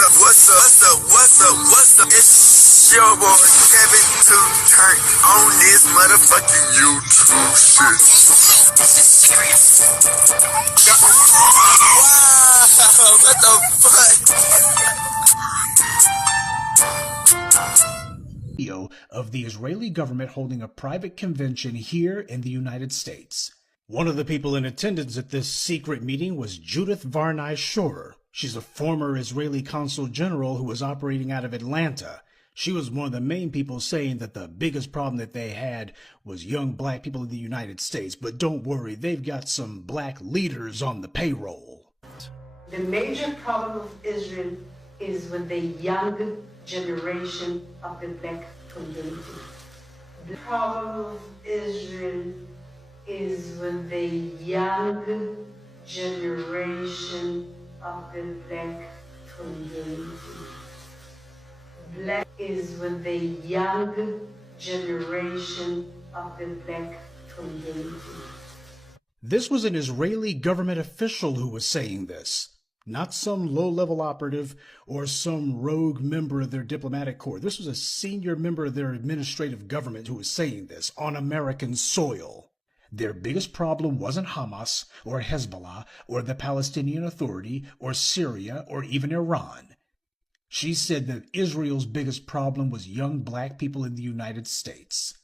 What's up? It's your boy Kevin to turn on this motherfucking YouTube shit. This is serious. Wow, what the fuck? Video of the Israeli government holding a private convention here in the United States. One of the people in attendance at this secret meeting was Judith Varney Shorer. She's a former Israeli consul general who was operating out of Atlanta. She was one of the main people saying that the biggest problem that they had was young black people in the United States. But don't worry, they've got some black leaders on the payroll. The major problem of Israel is with the young generation of the black community. The problem of Israel is with the young generation of the black community. Black is with the young generation of the black community. This was an Israeli government official who was saying this, not some low-level operative or some rogue member of their diplomatic corps. This was a senior member of their administrative government who was saying this on American soil. Their biggest problem wasn't Hamas or Hezbollah or the Palestinian Authority or Syria or even Iran. She said that Israel's biggest problem was young black people in the United States.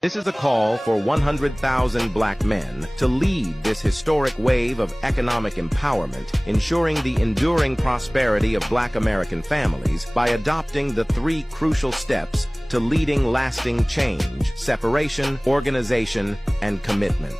This is a call for 100,000 black men to lead this historic wave of economic empowerment, ensuring the enduring prosperity of black American families by adopting the 3 crucial steps to leading lasting change: separation, organization, and commitment.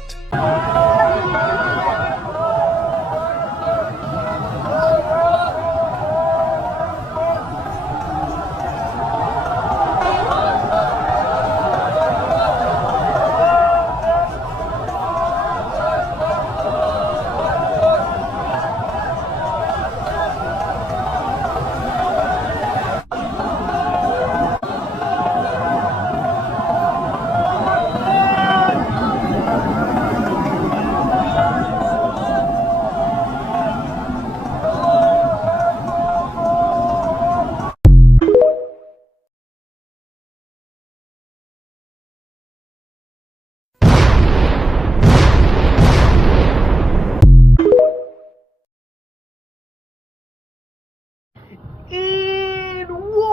In war!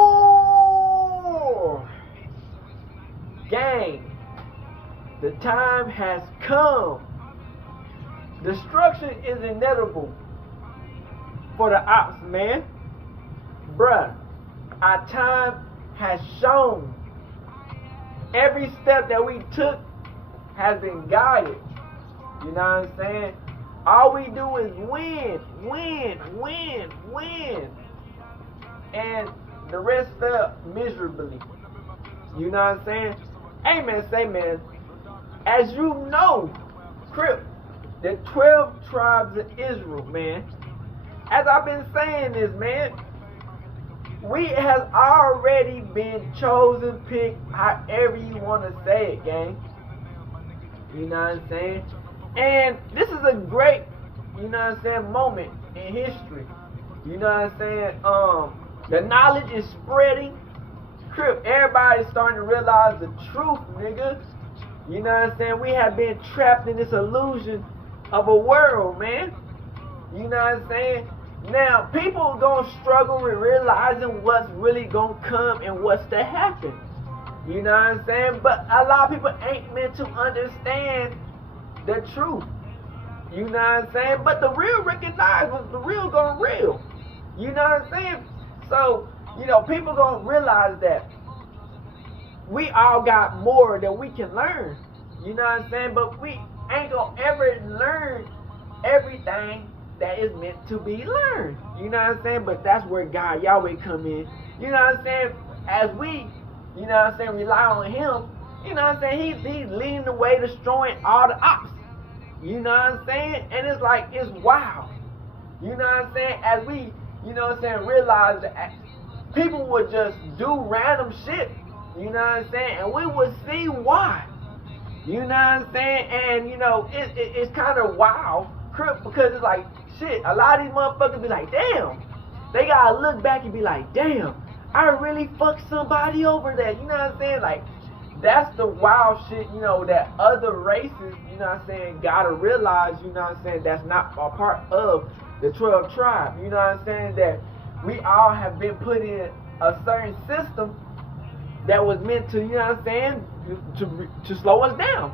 Gang, the time has come. Destruction is inevitable for the Opps, man. Bruh, our time has shown. Every step that we took has been guided. You know what I'm saying? All we do is win. And the rest fell miserably. You know what I'm saying? Hey man, say man, as you know, Crip, the 12 tribes of Israel, man, as I've been saying this, man, we has already been chosen, picked, however you want to say it, gang. You know what I'm saying? And this is a great, you know what I'm saying, moment in history. You know what I'm saying? The knowledge is spreading. Crip, everybody's starting to realize the truth, nigga. You know what I'm saying? We have been trapped in this illusion of a world, man. You know what I'm saying? Now, people are going to struggle with realizing what's really going to come and what's to happen. You know what I'm saying? But a lot of people ain't meant to understand the truth. You know what I'm saying? But the real recognize was the real gonna real. You know what I'm saying? So, you know, people gonna realize that we all got more that we can learn. You know what I'm saying? But we ain't gonna ever learn everything that is meant to be learned. You know what I'm saying? But that's where God Yahweh come in. You know what I'm saying? As we, you know what I'm saying, rely on him, you know what I'm saying, he's leading the way, destroying all the Opps. You know what I'm saying? And it's like, it's wild. You know what I'm saying? As we, you know what I'm saying, realize that people would just do random shit. You know what I'm saying? And we would see why. You know what I'm saying? And, you know, it's kind of wild, because it's like, shit, a lot of these motherfuckers be like, damn. They gotta look back and be like, damn, I really fucked somebody over that. You know what I'm saying? Like, that's the wild shit, you know, that other races, you know what I'm saying, gotta realize, you know what I'm saying, that's not a part of the 12 tribe. You know what I'm saying? That we all have been put in a certain system that was meant to, you know what I'm saying, to slow us down.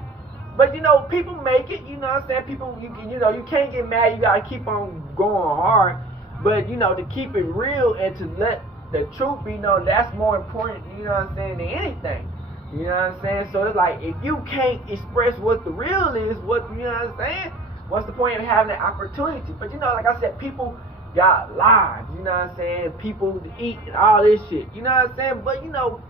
But, you know, people make it, you know what I'm saying? People, you know, you can't get mad. You got to keep on going hard. But, you know, to keep it real and to let the truth be known, that's more important, you know what I'm saying, than anything. You know what I'm saying? So it's like, if you can't express what the real is, what, you know what I'm saying, what's the point of having that opportunity? But, you know, like I said, people got lives, you know what I'm saying, people to eat and all this shit, you know what I'm saying? But, you know,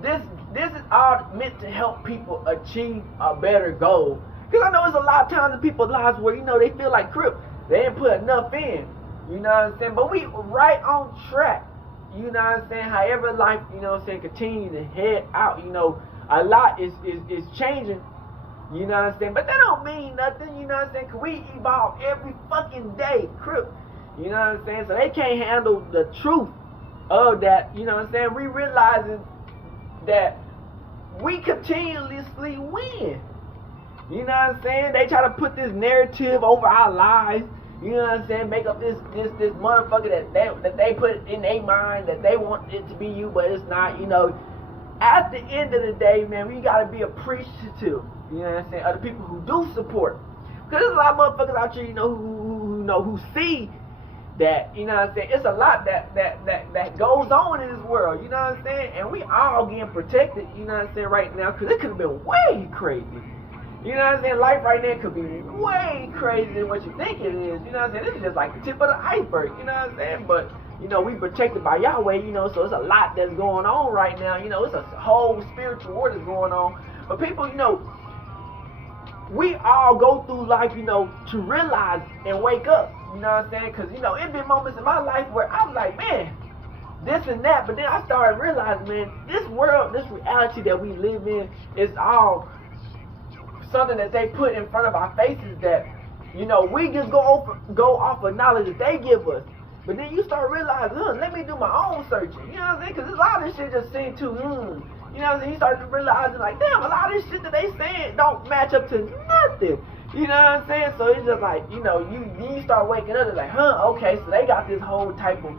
this is all meant to help people achieve a better goal. Because I know there's a lot of times in people's lives where, you know, they feel like, crip, they didn't put enough in. You know what I'm saying? But we right on track. You know what I'm saying? However life, you know what I'm saying, continue to head out, you know, a lot is changing. You know what I'm saying? But that don't mean nothing, you know what I'm saying? Because we evolve every fucking day, crip. You know what I'm saying? So they can't handle the truth of that, you know what I'm saying? We realizing that we continuously win. You know what I'm saying? They try to put this narrative over our lives. You know what I'm saying? Make up this motherfucker that they put in their mind that they want it to be you, but it's not. You know, at the end of the day, man, we gotta be appreciative. You know what I'm saying? Of the people who do support, because there's a lot of motherfuckers out here, you know, who see that. You know what I'm saying? It's a lot that goes on in this world. You know what I'm saying? And we all getting protected. You know what I'm saying? Right now, because it could have been way crazy. You know what I'm saying? Life right now could be way crazier than what you think it is. You know what I'm saying? This is just like the tip of the iceberg. You know what I'm saying? But, you know, we protected by Yahweh, you know, so it's a lot that's going on right now. You know, it's a whole spiritual war that's going on. But people, you know, we all go through life, you know, to realize and wake up. You know what I'm saying? Because, you know, it's been moments in my life where I'm like, man, this and that. But then I started realizing, man, this world, this reality that we live in is all something that they put in front of our faces that, you know, we just go off of knowledge that they give us. But then you start realizing, let me do my own searching. You know what I'm saying? Because a lot of this shit just seems too, you know what I'm saying? You start realizing, like, damn, a lot of this shit that they saying don't match up to nothing. You know what I'm saying? So it's just like, you know, you start waking up and like, okay, so they got this whole type of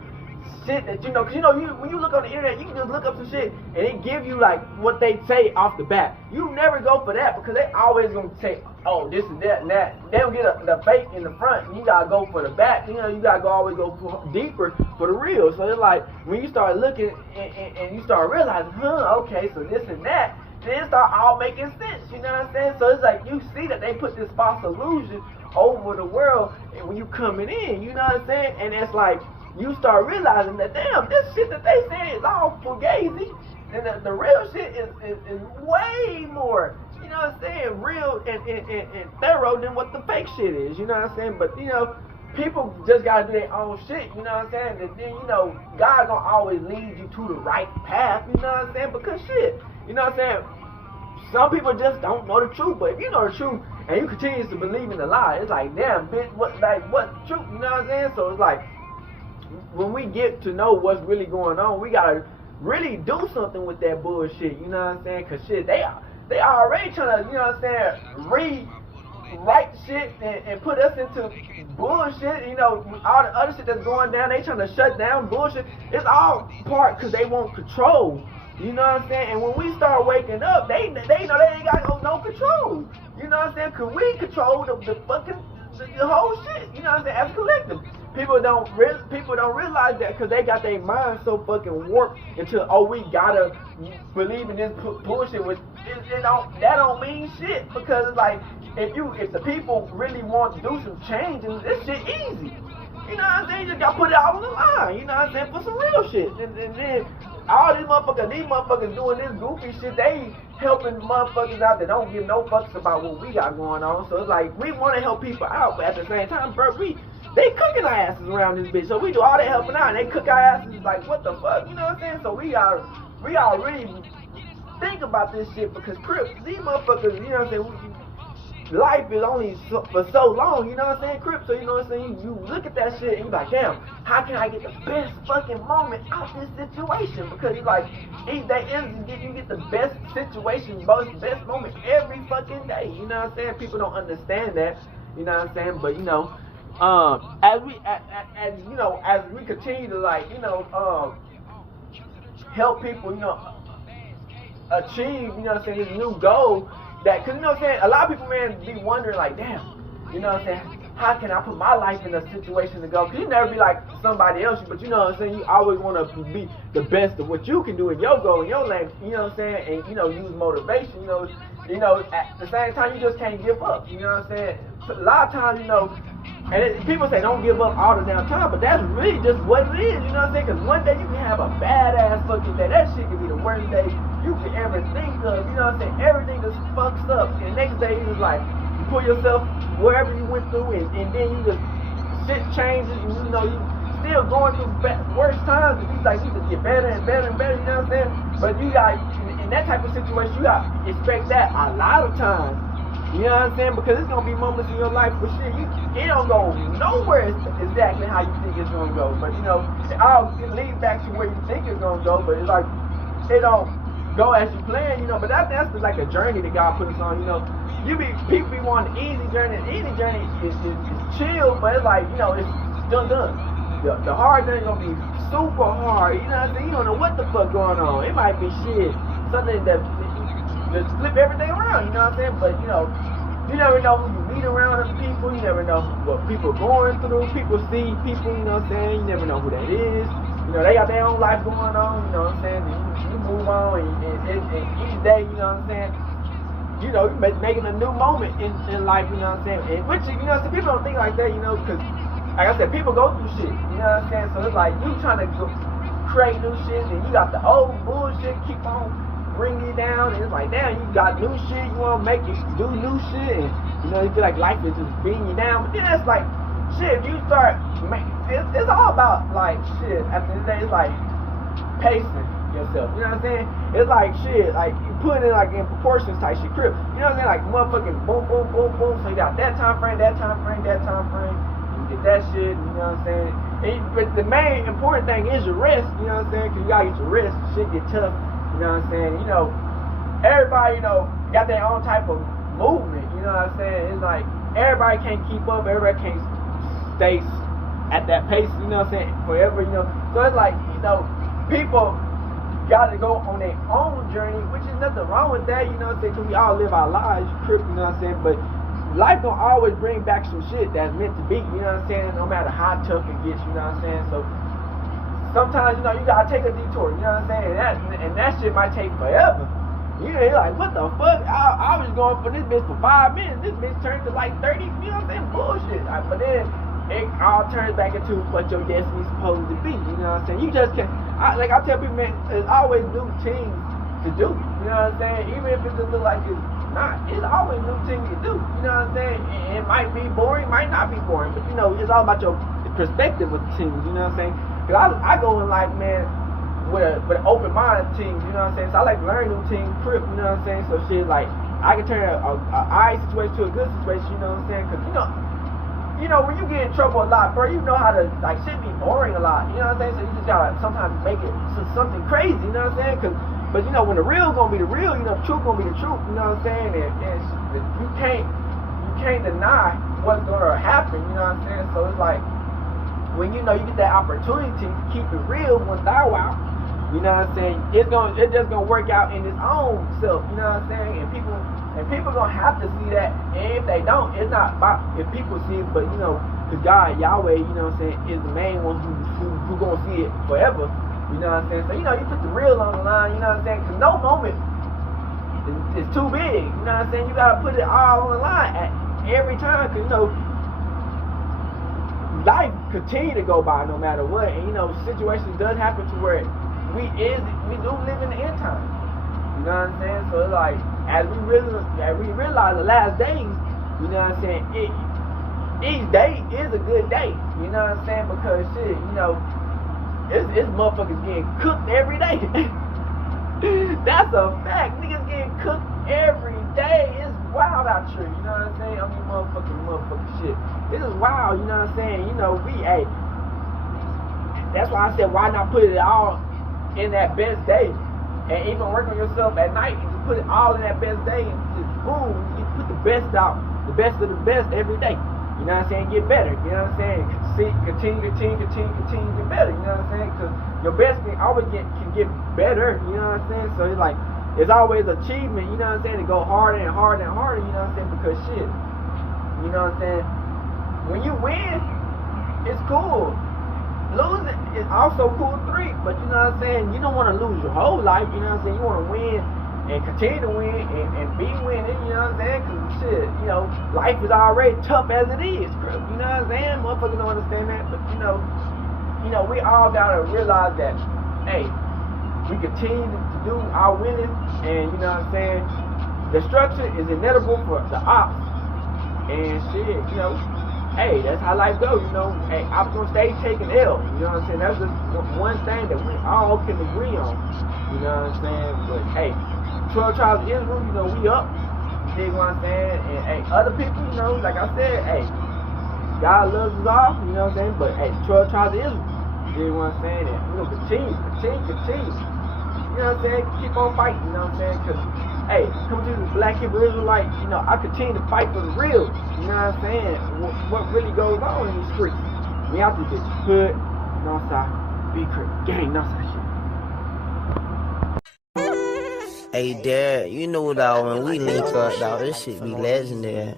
shit that, you know, because, you know, when you look on the internet, you can just look up some shit and it give you, like, what they say off the bat. You never go for that because they always going to say, oh, this and that and that. They don't get the fake in the front and you got to go for the back. You know, you got to always go deeper for the real. So it's like, when you start looking and you start realizing, okay, so this and that, then it start all making sense. You know what I'm saying? So it's like, you see that they put this false illusion over the world and when you coming in, you know what I'm saying? And it's like, you start realizing that, damn, this shit that they saying is all fugazi, and the real shit is way more, you know what I'm saying, real and thorough than what the fake shit is, you know what I'm saying? But, you know, people just gotta do their own shit, you know what I'm saying? And then, you know, God gonna always lead you to the right path, you know what I'm saying? Because shit, you know what I'm saying? Some people just don't know the truth, but if you know the truth and you continue to believe in the lie, it's like, damn, bitch, what's the truth, you know what I'm saying? So it's like, when we get to know what's really going on, we gotta really do something with that bullshit, you know what I'm saying? Cause shit, they already trying to, you know what I'm saying, rewrite shit and put us into bullshit, you know, all the other shit that's going down, they trying to shut down bullshit. It's all part cause they want control You know what I'm saying? And when we start waking up, they know they ain't got no control. You know what I'm saying? Cause we control the fucking the whole shit. You know what I'm saying? As a collective, people don't realize that because they got their mind so fucking warped into we gotta believe in this bullshit. Which that don't mean shit, because it's like if the people really want to do some change, and this shit easy. You know what I'm saying? You just gotta put it out on the line. You know what I'm saying? For some real shit. And then all these motherfuckers doing this goofy shit, they helping motherfuckers out that don't give no fucks about what we got going on. So it's like, we want to help people out, but at the same time, bro, they cooking our asses around this bitch. So we do all that helping out, and they cook our asses like, what the fuck? You know what I'm saying? So we gotta really think about this shit, because Crips, these motherfuckers, you know what I'm saying? Life is only for so long, you know what I'm saying, Crip? So you know what I'm saying, you look at that shit and you're like, damn, how can I get the best fucking moment out this situation? Because you like, you get the best situation, best moment every fucking day, you know what I'm saying? People don't understand that, you know what I'm saying? But you know, as we continue to like, you know, help people, you know, achieve, you know what I'm saying, this new goal. That, cause you know what I'm saying, a lot of people, man, be wondering like, damn, you know what I'm saying, how can I put my life in a situation to go? Cause you never be like somebody else, but you know what I'm saying, you always want to be the best of what you can do in your goal, in your lane, you know what I'm saying, and you know, use motivation, you know, at the same time, you just can't give up, you know what I'm saying. A lot of times, you know, and people say don't give up all the damn time, but that's really just what it is, you know what I'm saying? Because one day you can have a badass fucking day. That shit can be the worst day you can ever think of, you know what I'm saying? Everything just fucks up. And the next day you just like, you pull yourself wherever you went through, and then you just, shit changes, and you know, you still going through worse times, and you like, you just get better and better and better, you know what I'm saying? But you got, in that type of situation, you got to expect that a lot of times. You know what I'm saying? Because it's going to be moments in your life where shit, it don't go nowhere exactly how you think it's going to go. But, you know, I'll lead back to where you think it's going to go, but it's like, it don't go as you plan, you know. But that's like a journey that God put us on, you know. People be wanting an easy journey. The easy journey is chill, but it's like, you know, it's done. The hard journey is going to be super hard, you know what I'm saying? You don't know what the fuck going on. It might be shit, something that just flip everything around, you know what I'm saying? But, you know, you never know who you meet around them people. You never know what people are going through. People see people, you know what I'm saying? You never know who that is. You know, they got their own life going on, you know what I'm saying? And you move on, and each day, you know what I'm saying? You know, you're making a new moment in life, you know what I'm saying? And which, you know, some people don't think like that, you know, because, like I said, people go through shit, you know what I'm saying? So it's like, you trying to create new shit, and you got the old bullshit keep on bring you down, and it's like, damn, you got new shit, you want to make you do new shit, and you know, you feel like life is just beating you down. But then it's like, shit, if you start, it's all about like shit. At the end of the day, it's like pacing yourself, you know what I'm saying? It's like shit, like you put it like in proportions type shit, Crip, you know what I'm saying? Like motherfucking boom, boom, boom, boom. So you got that time frame, that time frame, that time frame. You get that shit, you know what I'm saying? But the main important thing is your rest, you know what I'm saying? Because you gotta get your rest. Shit get tough. You know what I'm saying? You know, everybody, you know, got their own type of movement. You know what I'm saying? It's like, everybody can't keep up. Everybody can't stay at that pace, you know what I'm saying, forever, you know. So it's like, you know, people got to go on their own journey, which is nothing wrong with that, you know what I'm saying, because we all live our lives, you know what I'm saying, but life don't always bring back some shit that's meant to be, you know what I'm saying, no matter how tough it gets, you know what I'm saying. So sometimes, you know, you gotta take a detour, you know what I'm saying? And that shit might take forever. You know, you're like, what the fuck? I was going for this bitch for 5 minutes. This bitch turned to like 30, you know what I'm saying? Bullshit. But then it all turns back into what your destiny's supposed to be, you know what I'm saying? You just can't, like I tell people, man, there's always new things to do, you know what I'm saying? Even if it doesn't look like it's not, it's always new things to do, you know what I'm saying? It might be boring, might not be boring, but you know, it's all about your perspective with things, you know what I'm saying? I go in like, man, with an open mind teams, you know what I'm saying? So I like to learn new teams, Crip, you know what I'm saying? So shit, like, I can turn a alright situation to a good situation, you know what I'm saying? Because, you know, when you get in trouble a lot, bro, you know how to, like, shit be boring a lot, you know what I'm saying? So you just gotta sometimes make it something crazy, you know what I'm saying? But, you know, when the real gonna be the real, you know, the truth gonna be the truth, you know what I'm saying? And you can't deny what's gonna happen, you know what I'm saying? So it's like, when you know you get that opportunity to keep it real 1 thou out, You know what I'm saying? It's just gonna work out in its own self. You know what I'm saying? And people gonna have to see that. And if they don't, it's not about if people see it, but you know, the God Yahweh, you know what I'm saying, is the main one who gonna see it forever. You know what I'm saying? So you know, you put the real on the line. You know what I'm saying? Cause no moment is too big. You know what I'm saying? You gotta put it all on the line at every time. Cause you know, life continue to go by no matter what. And you know, situations does happen to where we do live in the end time. You know what I'm saying? So it's like as we realize the last days, you know what I'm saying, each day is a good day. You know what I'm saying? Because shit, you know, it's motherfuckers getting cooked every day. That's a fact. Niggas getting cooked every day. It's wild out here. You know what I'm saying? I mean, motherfucking shit. This is wild. You know what I'm saying? You know, that's why I said, why not put it all in that best day, and even work on yourself at night and just put it all in that best day, and just boom, you put the best out, the best of the best every day. You know what I'm saying? Get better. You know what I'm saying? Continue to get better. You know what I'm saying? Because your best can get better. You know what I'm saying? So it's like it's always achievement. You know what I'm saying? To go harder and harder and harder. You know what I'm saying? Because shit, you know what I'm saying? When you win, it's cool. Losing is also cool three, but you know what I'm saying? You don't want to lose your whole life, you know what I'm saying? You want to win and continue to win and be winning, you know what I'm saying? Because shit, you know, life is already tough as it is, bro. You know what I'm saying? Motherfuckers don't understand that, but you know, we all gotta realize that, hey, we continue to do our winning, and you know what I'm saying? Destruction is inevitable for the Opps, and shit, you know. Hey, that's how life goes, you know. Hey, I'm gonna stay taking L. You know what I'm saying? That's just one thing that we all can agree on. You know what I'm saying? But hey, 12 tribes of Israel, you know, we up. You dig what I'm saying? And hey, other people, you know, like I said, hey, God loves us all. You know what I'm saying? But hey, 12 tribes of Israel. You dig what I'm saying? And we're gonna continue. You know what I'm saying? Keep on fighting. You know what I'm saying? Cause hey, come to the Black Hebrew Israelite, you know, I continue to fight for the real. You know what I'm saying? What really goes on in these streets. We out this bitch. Hood, Northside, Big Creek, gang, Northside shit. Hey, Dad, you know, dog, when we link up, dog, this shit be legendary.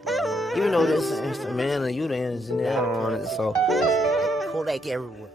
You know this instrumental, you the engineer on it, so Kodak everywhere.